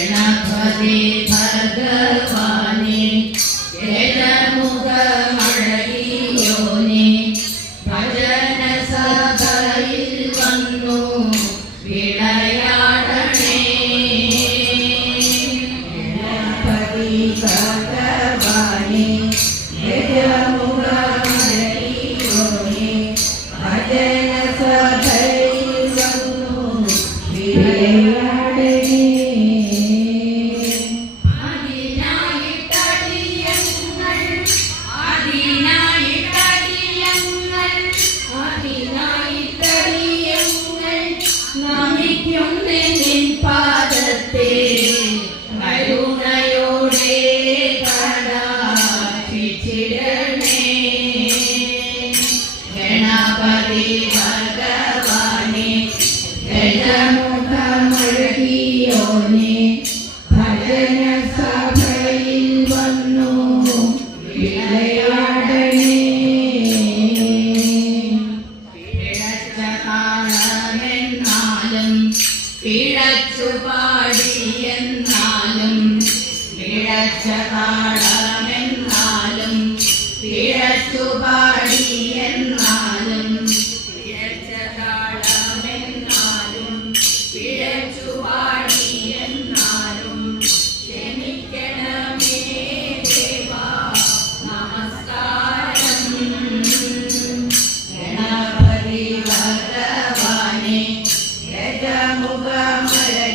ഗണപതി ഭഗവാനെ ഗജമുഖമഴകിയോനെ ഭജന സഭയിൽ വന്നു വിളയാടണേ. ഗണപതി ഭഗവാനെ ഗജമുഖമഴകിയോനെ ഭജന സഭയിൽ വന്നു വിളയാടണേ. പാദത്തെ കരുണയോടെ കടാക്ഷിച്ചിടണേ. ഗണപതി ഭഗവാനെ ഗജമുഖമഴകിയോനെ ഭജന സഭയിൽ വന്നു വിളയാടണേ. പിഴച്ച കാലമെന്നാലും പിഴച്ചു പാടിയെന്നാലും പിഴച്ച കാലമെന്നാലും പിഴച്ചു പാടിയെന്നാലും പിഴച്ച കാലമെന്നാലും പിഴച്ചു പാടിയെന്നാലും ക്ഷമിക്കണമേ ദേവാ നമസ്കാരം. ഗണപതി ഭഗവാനെ ഗജമുഖമഴ